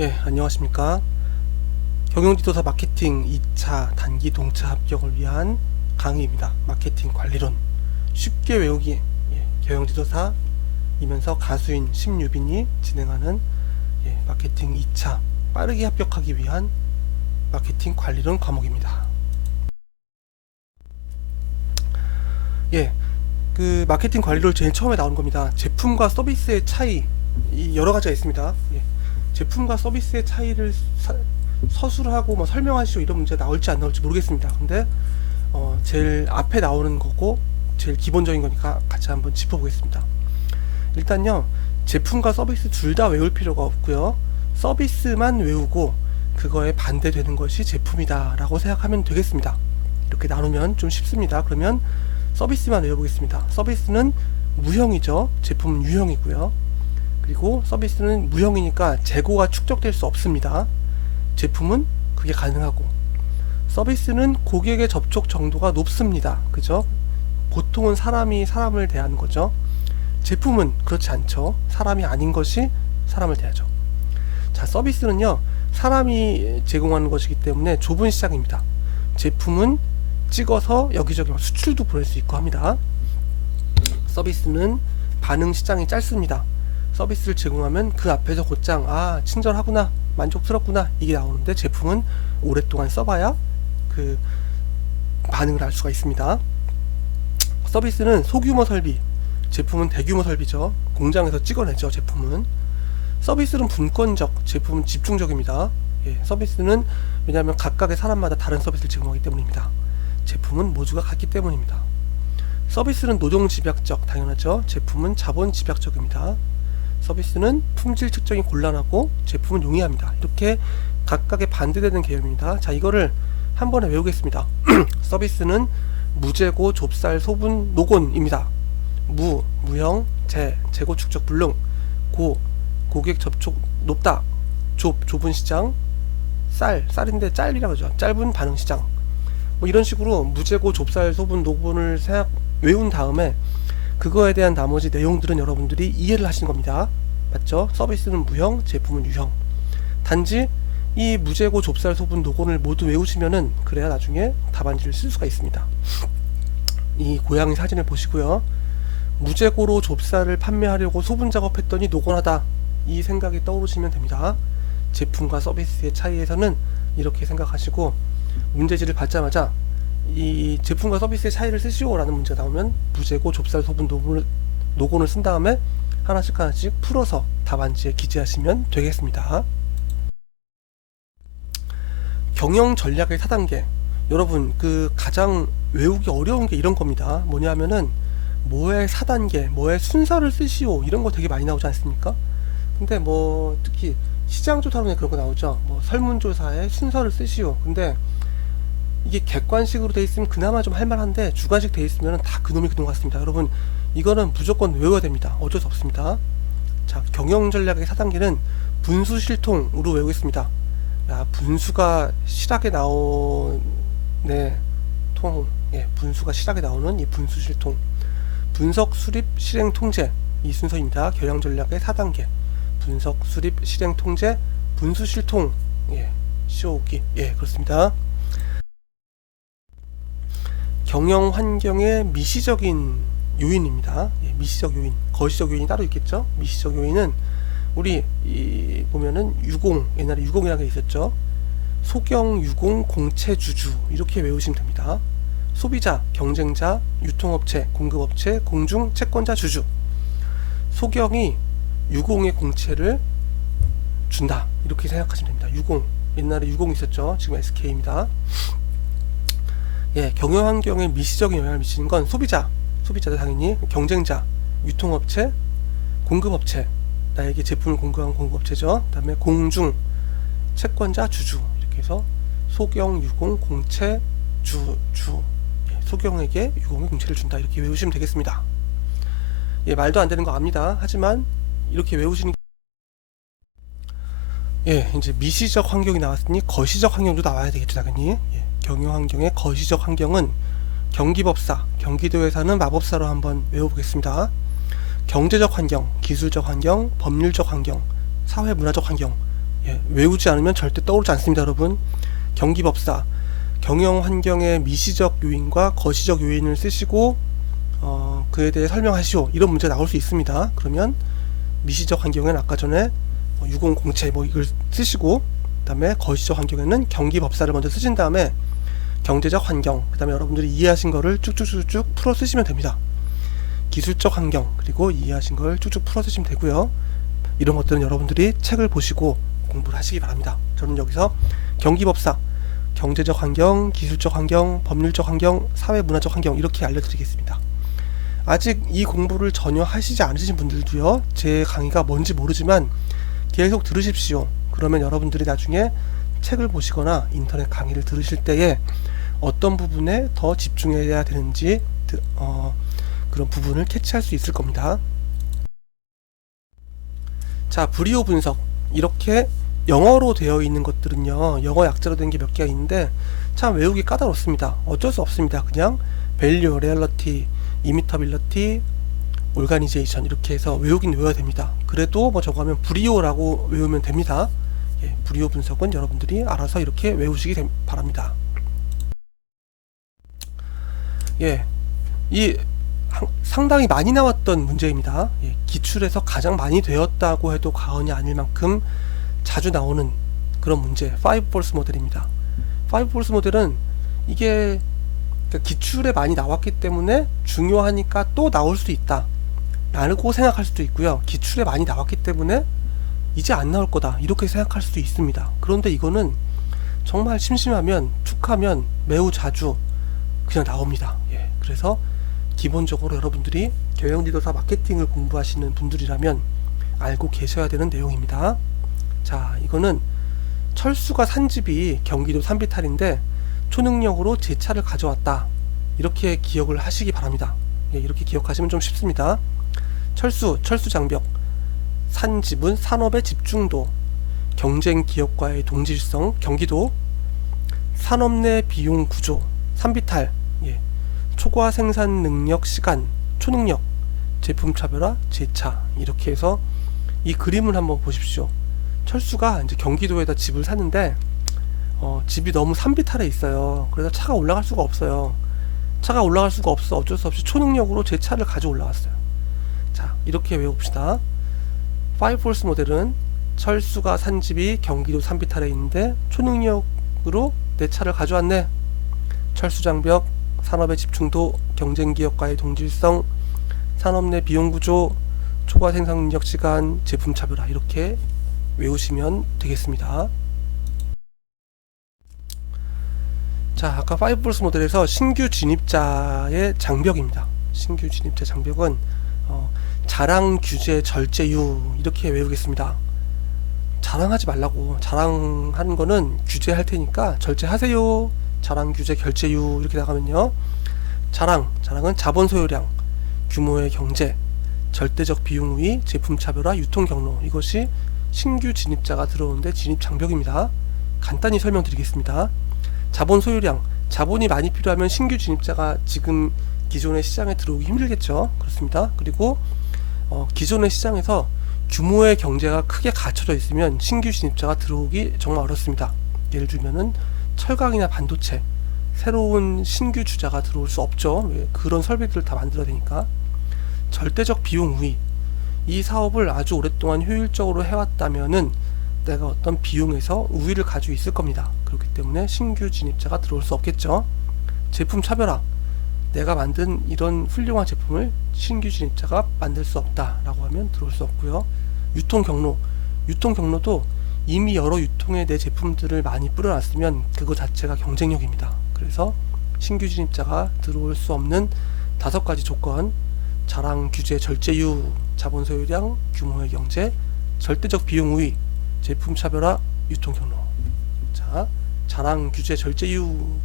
예, 안녕하십니까. 경영지도사 마케팅 2차 단기 동차 합격을 위한 강의입니다. 마케팅 관리론 쉽게 외우기. 경영지도사이면서 가수인 심유빈이 진행하는 마케팅 2차 빠르게 합격하기 위한 마케팅 관리론 과목입니다. 그 마케팅 관리론 제일 처음에 나온 겁니다. 제품과 서비스의 차이, 여러 가지가 있습니다. 제품과 서비스의 차이를 서술하고 뭐 설명하시오 이런 문제 나올지 안 나올지 모르겠습니다. 근데 제일 앞에 나오는 거고 제일 기본적인 거니까 같이 한번 짚어보겠습니다. 일단요, 제품과 서비스 둘 다 외울 필요가 없고요, 서비스만 외우고 그거에 반대되는 것이 제품이다 라고 생각하면 되겠습니다. 이렇게 나누면 좀 쉽습니다. 그러면 서비스만 외워보겠습니다. 서비스는 무형이죠. 제품은 유형이고요. 그리고 서비스는 무형이니까 재고가 축적될 수 없습니다. 제품은 그게 가능하고, 서비스는 고객의 접촉 정도가 높습니다. 그죠? 보통은 사람이 사람을 대하는 거죠. 제품은 그렇지 않죠. 사람이 아닌 것이 사람을 대하죠. 자, 서비스는요, 사람이 제공하는 것이기 때문에 좁은 시장입니다. 제품은 찍어서 여기저기 수출도 보낼 수 있고 합니다. 서비스는 반응 시장이 짧습니다. 서비스를 제공하면 그 앞에서 곧장 친절하구나, 만족스럽구나 이게 나오는데, 제품은 오랫동안 써봐야 그 반응을 알 수가 있습니다. 서비스는 소규모 설비, 제품은 대규모 설비죠. 공장에서 찍어내죠. 제품은. 서비스는 분권적, 제품은 집중적입니다. 서비스는 왜냐하면 각각의 사람마다 다른 서비스를 제공하기 때문입니다. 제품은 모두가 같기 때문입니다. 서비스는 노동 집약적, 당연하죠. 제품은 자본 집약적입니다. 서비스는 품질 측정이 곤란하고 제품은 용이합니다. 이렇게 각각의 반대되는 개념입니다. 자, 이거를 한 번에 외우겠습니다. 서비스는 무재고, 좁쌀, 소분, 노곤입니다. 무형, 재고 축적 불능, 고객 접촉 높다, 좁은 시장, 쌀인데 짤이라 그러죠. 짧은 반응 시장. 뭐 이런 식으로 무재고, 좁쌀, 소분, 노곤을 외운 다음에 그거에 대한 나머지 내용들은 여러분들이 이해를 하시는 겁니다. 맞죠? 서비스는 무형, 제품은 유형. 단지 이 무재고, 좁쌀, 소분, 노곤을 모두 외우시면은 그래야 나중에 답안지를 쓸 수가 있습니다. 이 고양이 사진을 보시고요, 무재고로 좁쌀을 판매하려고 소분 작업했더니 노곤하다, 이 생각이 떠오르시면 됩니다. 제품과 서비스의 차이에서는 이렇게 생각하시고, 문제지를 받자마자 이 제품과 서비스의 차이를 쓰시오 라는 문제가 나오면 무재고, 좁쌀, 소분, 노곤을 쓴 다음에 하나씩 풀어서 답안지에 기재하시면 되겠습니다. 경영 전략의 4단계. 여러분, 그 가장 외우기 어려운 게 이런 겁니다. 뭐냐면은 뭐의 4단계, 뭐의 순서를 쓰시오, 이런 거 되게 많이 나오지 않습니까? 근데 뭐 특히 시장조사론에 그런 거 나오죠. 뭐 설문조사의 순서를 쓰시오. 근데 이게 객관식으로 돼 있으면 그나마 좀 할만한데, 주관식 돼 있으면 다 그놈이 그놈 같습니다. 여러분, 이거는 무조건 외워야 됩니다. 어쩔 수 없습니다. 자, 경영 전략의 4단계는 분수 실통으로 외우겠습니다. 야, 분수가 실하게 나오네. 분수가 실하게 나오는 이 분수 실통. 분석, 수립, 실행, 통제, 이 순서입니다. 경영 전략의 4단계. 분석, 수립, 실행, 통제, 분수 실통. 씌워오기. 그렇습니다. 경영 환경의 미시적인 요인입니다. 미시적 요인, 거시적 요인이 따로 있겠죠. 미시적 요인은 우리 보면은 유공, 옛날에 유공이라는 게 있었죠. 소경, 유공, 공채, 주주, 이렇게 외우시면 됩니다. 소비자, 경쟁자, 유통업체, 공급업체, 공중, 채권자, 주주. 소경이 유공의 공채를 준다, 이렇게 생각하시면 됩니다. 유공, 옛날에 유공 있었죠. 지금 SK입니다. 경영 환경에 미시적인 영향을 미치는 건 소비자도 당연히, 경쟁자, 유통업체, 공급업체, 나에게 제품을 공급한 공급업체죠. 그 다음에 공중, 채권자, 주주, 이렇게 해서 소경, 유공, 공채, 주. 소경에게 유공의 공채를 준다, 이렇게 외우시면 되겠습니다. 말도 안 되는 거 압니다. 하지만 이렇게 외우시는, 이제 미시적 환경이 나왔으니 거시적 환경도 나와야 되겠죠, 당연히. 경영 환경의 거시적 환경은 경기법사, 경기도에 사는 마법사로 한번 외워보겠습니다. 경제적 환경, 기술적 환경, 법률적 환경, 사회 문화적 환경, 예, 외우지 않으면 절대 떠오르지 않습니다, 여러분. 경기법사, 경영 환경의 미시적 요인과 거시적 요인을 쓰시고 그에 대해 설명하시오, 이런 문제 나올 수 있습니다. 그러면 미시적 환경에는 아까 전에 유공공채 뭐 이걸 쓰시고, 그 다음에 거시적 환경에는 경기법사를 먼저 쓰신 다음에 경제적 환경, 그 다음에 여러분들이 이해하신 거를 쭉쭉쭉쭉 풀어 쓰시면 됩니다. 기술적 환경, 그리고 이해하신 걸 쭉쭉 풀어 쓰시면 되고요. 이런 것들은 여러분들이 책을 보시고 공부를 하시기 바랍니다. 저는 여기서 경기법사, 경제적 환경, 기술적 환경, 법률적 환경, 사회문화적 환경 이렇게 알려드리겠습니다. 아직 이 공부를 전혀 하시지 않으신 분들도요, 제 강의가 뭔지 모르지만 계속 들으십시오. 그러면 여러분들이 나중에 책을 보시거나 인터넷 강의를 들으실 때에 어떤 부분에 더 집중해야 되는지 그런 부분을 캐치할 수 있을 겁니다. 자, 불이호 분석, 이렇게 영어로 되어 있는 것들은요, 영어 약자로 된 게 몇 개가 있는데 참 외우기 까다롭습니다. 어쩔 수 없습니다. 그냥 value, reality, immutability, organization 이렇게 해서 외우긴 외워야 됩니다. 그래도 뭐 저거 하면 불이호라고 외우면 됩니다. 예, 불이호 분석은 여러분들이 알아서 이렇게 외우시기 바랍니다. 예, 이 상당히 많이 나왔던 문제입니다. 예, 기출에서 가장 많이 되었다고 해도 과언이 아닐 만큼 자주 나오는 그런 문제, 5 force 모델입니다. 5 force 모델은 이게 기출에 많이 나왔기 때문에 중요하니까 또 나올 수도 있다 라고 생각할 수도 있고요, 기출에 많이 나왔기 때문에 이제 안 나올 거다 이렇게 생각할 수도 있습니다. 그런데 이거는 정말 심심하면, 툭하면 매우 자주 그냥 나옵니다. 예, 그래서 기본적으로 여러분들이 경영지도사 마케팅을 공부하시는 분들이라면 알고 계셔야 되는 내용입니다. 자, 이거는 철수가 산 집이 경기도 산비탈인데 초능력으로 제 차를 가져왔다, 이렇게 기억을 하시기 바랍니다. 예, 이렇게 기억하시면 좀 쉽습니다. 철수 장벽, 산 집은 산업의 집중도, 경쟁 기업과의 동질성, 경기도, 산업 내 비용 구조, 산비탈, 예, 초과 생산 능력 시간, 초능력, 제품 차별화, 제차, 이렇게 해서 이 그림을 한번 보십시오. 철수가 이제 경기도에다 집을 사는데 집이 너무 산비탈에 있어요. 그래서 차가 올라갈 수가 없어요. 차가 올라갈 수가 없어 어쩔 수 없이 초능력으로 제 차를 가져 올라왔어요. 자, 이렇게 외웁시다. 5 force 모델은 철수가 산 집이 경기도 산비탈에 있는데 초능력으로 내 차를 가져왔네. 철수 장벽, 산업의 집중도, 경쟁 기업과의 동질성, 산업 내 비용 구조, 초과 생산 능력 시간, 제품 차별화, 이렇게 외우시면 되겠습니다. 자, 아까 5 force 모델에서 신규 진입자의 장벽입니다. 신규 진입자 장벽은 자랑, 규제, 절제유, 이렇게 외우겠습니다. 자랑하지 말라고, 자랑하는 거는 규제할 테니까 절제하세요. 자랑, 규제, 결제유 이렇게 나가면요, 자랑은 자본 소요량, 규모의 경제, 절대적 비용 우위, 제품 차별화, 유통 경로, 이것이 신규 진입자가 들어오는데 진입 장벽입니다. 간단히 설명드리겠습니다. 자본 소요량, 자본이 많이 필요하면 신규 진입자가 지금 기존의 시장에 들어오기 힘들겠죠. 그렇습니다. 그리고 기존의 시장에서 규모의 경제가 크게 갖춰져 있으면 신규 진입자가 들어오기 정말 어렵습니다. 예를 들면은 철강이나 반도체, 새로운 신규 주자가 들어올 수 없죠. 왜? 그런 설비들을 다 만들어야 되니까. 절대적 비용 우위, 이 사업을 아주 오랫동안 효율적으로 해왔다면은 내가 어떤 비용에서 우위를 가지고 있을 겁니다. 그렇기 때문에 신규 진입자가 들어올 수 없겠죠. 제품 차별화, 내가 만든 이런 훌륭한 제품을 신규 진입자가 만들 수 없다 라고 하면 들어올 수 없고요. 유통 경로도 이미 여러 유통에 내 제품들을 많이 뿌려놨으면 그거 자체가 경쟁력입니다. 그래서 신규 진입자가 들어올 수 없는 5가지 조건, 자랑, 규제, 절제유, 자본 소유량, 규모의 경제, 절대적 비용 우위, 제품 차별화, 유통 경로. 자, 자랑, 규제, 절제유,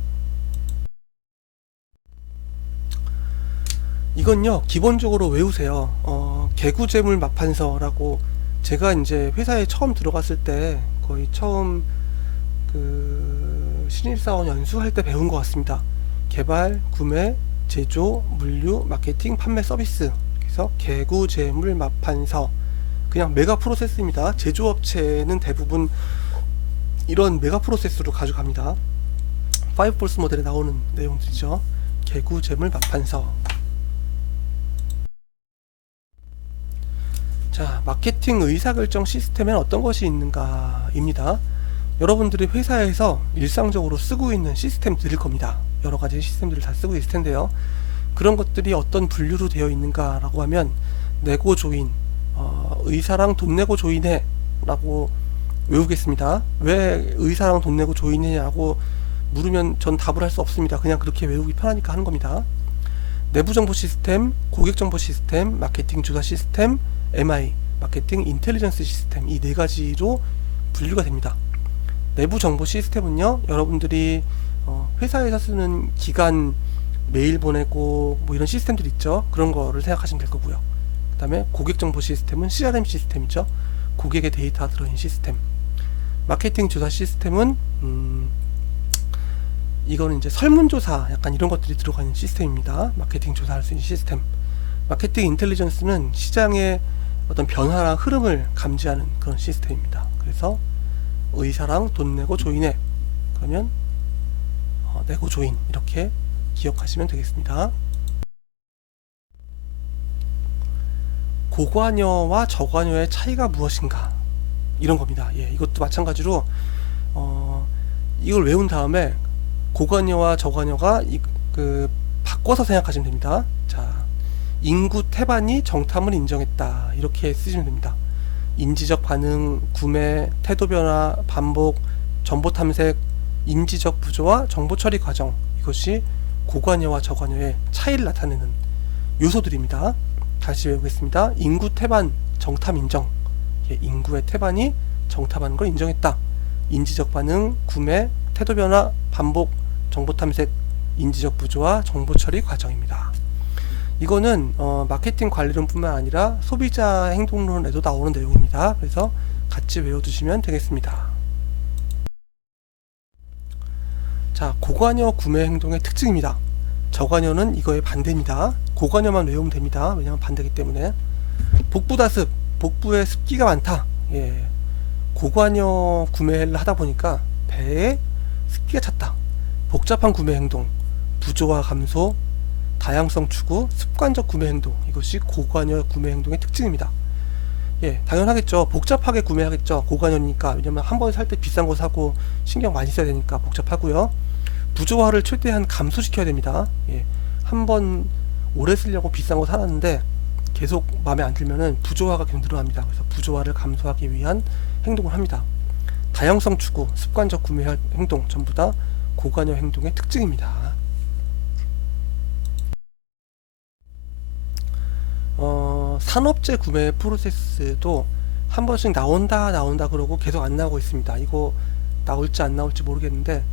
이건요 기본적으로 외우세요. 개구재물 마판서라고, 제가 이제 회사에 처음 들어갔을 때 거의 처음 그 신입사원 연수할 때 배운 것 같습니다. 개발, 구매, 제조, 물류, 마케팅, 판매, 서비스. 그래서 개구재물 마판서, 그냥 메가 프로세스입니다. 제조업체는 대부분 이런 메가 프로세스로 가져갑니다. 5force 모델에 나오는 내용들이죠. 개구, 재물, 마판서. 자, 마케팅 의사결정 시스템엔 어떤 것이 있는가 입니다. 여러분들이 회사에서 일상적으로 쓰고 있는 시스템들일 겁니다. 여러가지 시스템들을 다 쓰고 있을 텐데요. 그런 것들이 어떤 분류로 되어 있는가 라고 하면, 내고 조인, 의사랑 돈 내고 조인해 라고 외우겠습니다. 왜 의사랑 돈 내고 조인해냐고 물으면 전 답을 할 수 없습니다. 그냥 그렇게 외우기 편하니까 하는 겁니다. 내부정보 시스템, 고객정보 시스템, 마케팅 조사 시스템, MI, 마케팅 인텔리전스 시스템, 이 네 가지로 분류가 됩니다. 내부정보 시스템은요, 여러분들이 회사에서 쓰는 기간 메일 보내고 뭐 이런 시스템들 있죠. 그런 거를 생각하시면 될 거고요. 그 다음에 고객정보 시스템은 CRM 시스템이죠. 고객의 데이터가 들어있는 시스템. 마케팅 조사 시스템은 이거는 이제 설문조사 약간 이런 것들이 들어가 있는 시스템입니다. 마케팅 조사할 수 있는 시스템. 마케팅 인텔리전스는 시장의 어떤 변화나 흐름을 감지하는 그런 시스템입니다. 그래서 의사랑 돈 내고 조인해, 그러면 내고 조인, 이렇게 기억하시면 되겠습니다. 고관여와 저관여의 차이가 무엇인가, 이런 겁니다. 예, 이것도 마찬가지로 이걸 외운 다음에 고관여와 저관여가 바꿔서 생각하시면 됩니다. 자, 인구 태반이 정탐을 인정했다, 이렇게 쓰시면 됩니다. 인지적 반응, 구매, 태도 변화, 반복, 정보 탐색, 인지적 부조와 정보 처리 과정, 이것이 고관여와 저관여의 차이를 나타내는 요소들입니다. 다시 외우겠습니다. 인구 태반, 정탐 인정. 예, 인구의 태반이 정탐하는 걸 인정했다. 인지적 반응, 구매, 태도 변화, 반복, 정보 탐색, 인지적 부조와 정보 처리 과정입니다. 이거는 마케팅 관리론 뿐만 아니라 소비자 행동론에도 나오는 내용입니다. 그래서 같이 외워두시면 되겠습니다. 자, 고관여 구매 행동의 특징입니다. 저관여는 이거의 반대입니다. 고관여만 외우면 됩니다. 왜냐하면 반대이기 때문에. 복부다습, 복부에 습기가 많다. 예, 고관여 구매를 하다 보니까 배에 습기가 찼다. 복잡한 구매 행동, 부조화 감소, 다양성 추구, 습관적 구매 행동, 이것이 고관여 구매 행동의 특징입니다. 예, 당연하겠죠. 복잡하게 구매하겠죠. 고관여니까. 왜냐면 한 번 살 때 비싼 거 사고 신경 많이 써야 되니까 복잡하고요. 부조화를 최대한 감소시켜야 됩니다. 예, 한 번 오래 쓰려고 비싼 거 사놨는데 계속 마음에 안 들면은 부조화가 계속 늘어납니다. 그래서 부조화를 감소하기 위한 행동을 합니다. 다양성 추구, 습관적 구매 행동, 전부 다 고관여 행동의 특징입니다. 산업재 구매 프로세스도 한 번씩 나온다 그러고 계속 안 나오고 있습니다. 이거 나올지 안 나올지 모르겠는데,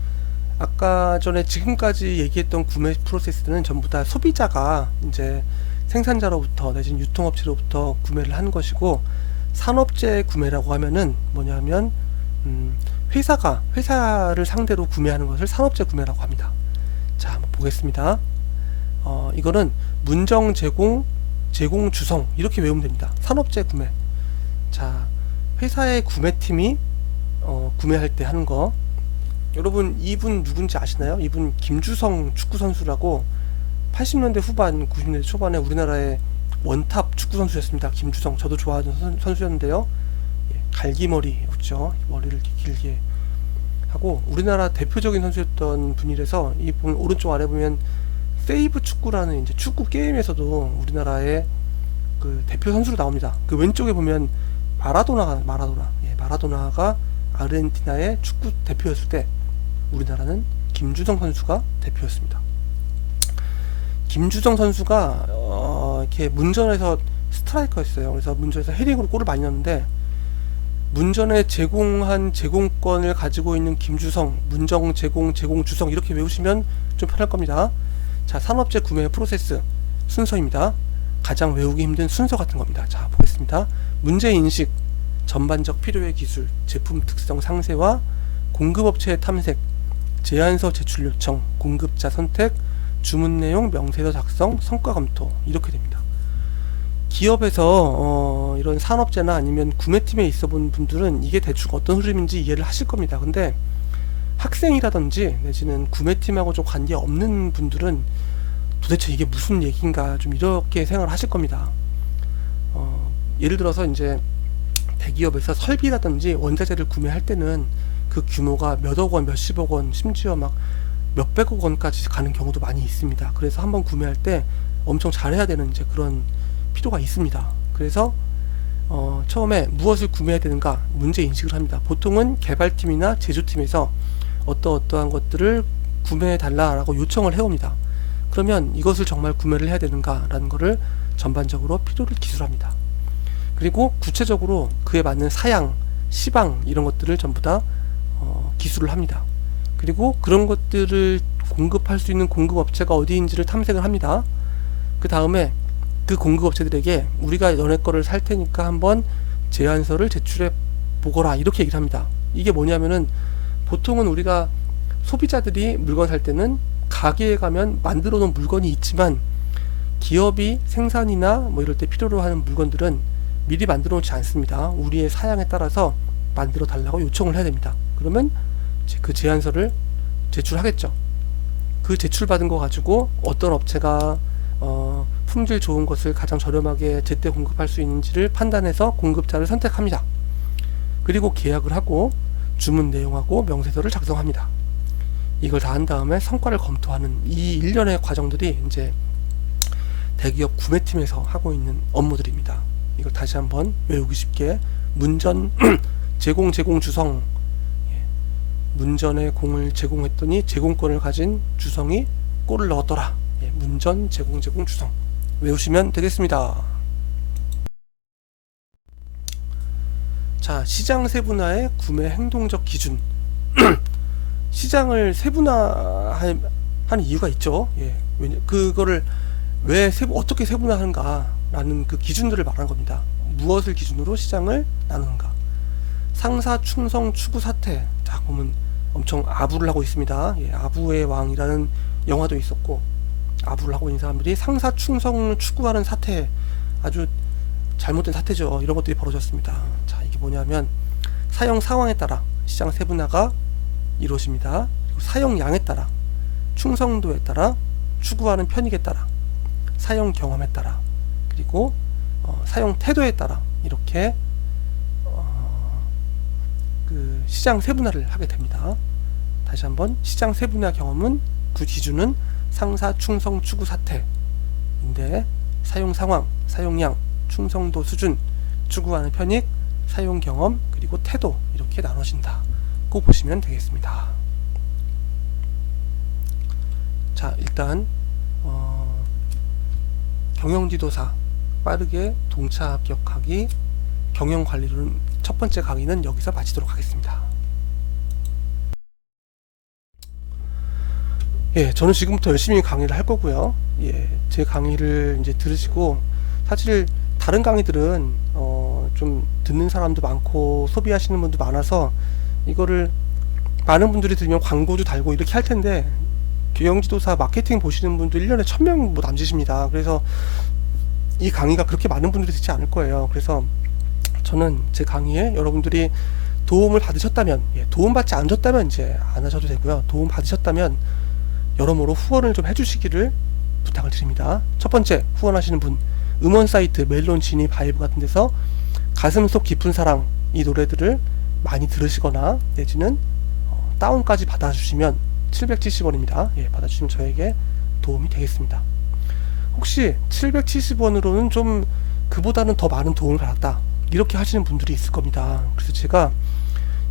아까 전에 지금까지 얘기했던 구매 프로세스는 전부 다 소비자가 이제 생산자로부터 내지는 유통업체로부터 구매를 한 것이고, 산업재 구매라고 하면은 뭐냐면 회사를 상대로 구매하는 것을 산업재 구매라고 합니다. 자, 한번 보겠습니다. 이거는 문정 제공, 제공 주성, 이렇게 외우면 됩니다. 산업재 구매. 자, 회사의 구매팀이 구매할 때 하는 거. 여러분, 이분 누군지 아시나요? 이분 김주성 축구선수라고 80년대 후반 90년대 초반에 우리나라의 원탑 축구선수였습니다. 김주성, 저도 좋아하는 선수였는데요. 예, 갈기머리였죠. 머리를 이렇게 길게 하고 우리나라 대표적인 선수였던 분이라서, 이분 오른쪽 아래 보면 세이브 축구라는 이제 축구 게임에서도 우리나라의 그 대표 선수로 나옵니다. 그 왼쪽에 보면 마라도나가 아르헨티나의 축구 대표였을 때 우리나라는 김주성 선수가 대표였습니다. 김주성 선수가 이렇게 문전에서 스트라이커였어요. 그래서 문전에서 헤딩으로 골을 많이 넣었는데, 문전에 제공한 제공권을 가지고 있는 김주성, 문정 제공, 제공 주성, 이렇게 외우시면 좀 편할 겁니다. 자, 산업재 구매 프로세스 순서입니다. 가장 외우기 힘든 순서 같은 겁니다. 자, 보겠습니다. 문제인식, 전반적 필요의 기술, 제품 특성 상세와 공급업체의 탐색, 제안서 제출 요청, 공급자 선택, 주문 내용 명세서 작성, 성과 검토, 이렇게 됩니다. 기업에서 이런 산업재나 아니면 구매팀에 있어 본 분들은 이게 대충 어떤 흐름인지 이해를 하실 겁니다. 근데 학생이라든지 내지는 구매팀하고 좀 관계 없는 분들은 도대체 이게 무슨 얘기인가 좀 이렇게 생각을 하실 겁니다. 예를 들어서 이제 대기업에서 설비라든지 원자재를 구매할 때는 그 규모가 몇억 원, 몇십억 원, 심지어 막 몇백억 원까지 가는 경우도 많이 있습니다. 그래서 한번 구매할 때 엄청 잘해야 되는 이제 그런 필요가 있습니다. 그래서 처음에 무엇을 구매해야 되는가 문제 인식을 합니다. 보통은 개발팀이나 제조팀에서 어떠한 것들을 구매해 달라라고 요청을 해옵니다. 그러면 이것을 정말 구매를 해야 되는가라는 것을 전반적으로 필요를 기술합니다. 그리고 구체적으로 그에 맞는 사양, 시방 이런 것들을 전부 다 기술을 합니다. 그리고 그런 것들을 공급할 수 있는 공급업체가 어디인지를 탐색을 합니다. 그 다음에 그 공급업체들에게 우리가 너네 거를 살 테니까 한번 제안서를 제출해 보거라 이렇게 얘기를 합니다. 이게 뭐냐면은 보통은 우리가 소비자들이 물건 살 때는 가게에 가면 만들어 놓은 물건이 있지만 기업이 생산이나 뭐 이럴 때 필요로 하는 물건들은 미리 만들어 놓지 않습니다. 우리의 사양에 따라서 만들어 달라고 요청을 해야 됩니다. 그러면 그 제안서를 제출하겠죠. 그 제출받은 거 가지고 어떤 업체가 품질 좋은 것을 가장 저렴하게 제때 공급할 수 있는지를 판단해서 공급자를 선택합니다. 그리고 계약을 하고 주문 내용하고 명세서를 작성합니다. 이걸 다 한 다음에 성과를 검토하는 이 일련의 과정들이 이제 대기업 구매팀에서 하고 있는 업무들입니다. 이걸 다시 한번 외우기 쉽게 문전 제공 주성, 문전에 공을 제공했더니 제공권을 가진 주성이 골을 넣었더라. 문전 제공 주성 외우시면 되겠습니다. 자, 시장 세분화의 구매 행동적 기준. 시장을 세분화하는 이유가 있죠. 그거를 왜 어떻게 세분화하는가라는 그 기준들을 말한 겁니다. 무엇을 기준으로 시장을 나누는가. 상사, 충성, 추구, 사태. 자, 보면 엄청 아부를 하고 있습니다. 아부의 왕이라는 영화도 있었고, 아부를 하고 있는 사람들이 상사, 충성을 추구하는 사태, 아주 잘못된 사태죠. 이런 것들이 벌어졌습니다. 자, 이게 뭐냐면 사용 상황에 따라 시장 세분화가 이루어집니다. 그리고 사용량에 따라, 충성도에 따라, 추구하는 편익에 따라, 사용 경험에 따라, 그리고 사용 태도에 따라 이렇게 그 시장 세분화를 하게 됩니다. 다시 한번 시장 세분화 경험은 그 기준은 상사, 충성, 추구, 사태인데 사용 상황, 사용량, 충성도 수준, 추구하는 편익, 사용 경험, 그리고 태도 이렇게 나눠진다. 꼭 보시면 되겠습니다. 자, 일단 경영지도사 빠르게 동차 합격하기 경영관리론 첫 번째 강의는 여기서 마치도록 하겠습니다. 저는 지금부터 열심히 강의를 할 거고요. 제 강의를 이제 들으시고 사실 다른 강의들은 좀 듣는 사람도 많고 소비하시는 분도 많아서 이거를 많은 분들이 들으면 광고도 달고 이렇게 할 텐데 경영지도사 마케팅 보시는 분도 1년에 1000명 뭐 남짓입니다. 그래서 이 강의가 그렇게 많은 분들이 듣지 않을 거예요. 그래서 저는 제 강의에 여러분들이 도움을 받으셨다면, 도움받지 않으셨다면 이제 안 하셔도 되고요. 도움 받으셨다면 여러모로 후원을 좀 해주시기를 부탁을 드립니다. 첫 번째, 후원하시는 분, 음원 사이트 멜론, 지니, 바이브 같은 데서 가슴속 깊은 사랑 이 노래들을 많이 들으시거나 내지는 다운까지 받아주시면 770원입니다. 받아주시면 저에게 도움이 되겠습니다. 혹시 770원으로는 좀 그보다는 더 많은 도움을 받았다 이렇게 하시는 분들이 있을 겁니다. 그래서 제가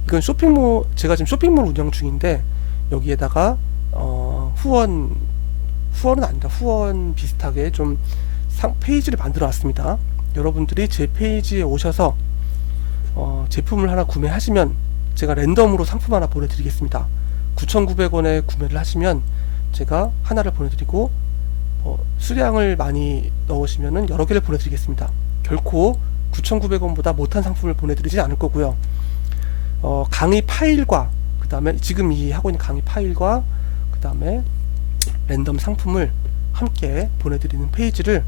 이건 제가 지금 쇼핑몰 운영 중인데 여기에다가 후원은 아니다. 후원 비슷하게 좀 페이지를 만들어 놨습니다. 여러분들이 제 페이지에 오셔서 제품을 하나 구매하시면 제가 랜덤으로 상품 하나 보내드리겠습니다. 9,900원에 구매를 하시면 제가 하나를 보내드리고 수량을 많이 넣으시면은 여러 개를 보내드리겠습니다. 결코 9,900원보다 못한 상품을 보내드리지 않을 거고요. 강의 파일과 그 다음에 지금 이 하고 있는 강의 파일과 그 다음에 랜덤 상품을 함께 보내드리는 페이지를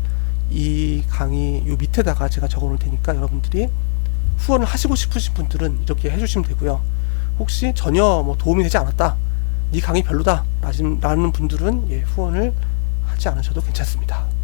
이 강의 요 밑에다가 제가 적어 놓을 테니까 여러분들이 후원을 하시고 싶으신 분들은 이렇게 해주시면 되고요. 혹시 전혀 뭐 도움이 되지 않았다, 이 강의 별로다 라는 분들은 예, 후원을 하지 않으셔도 괜찮습니다.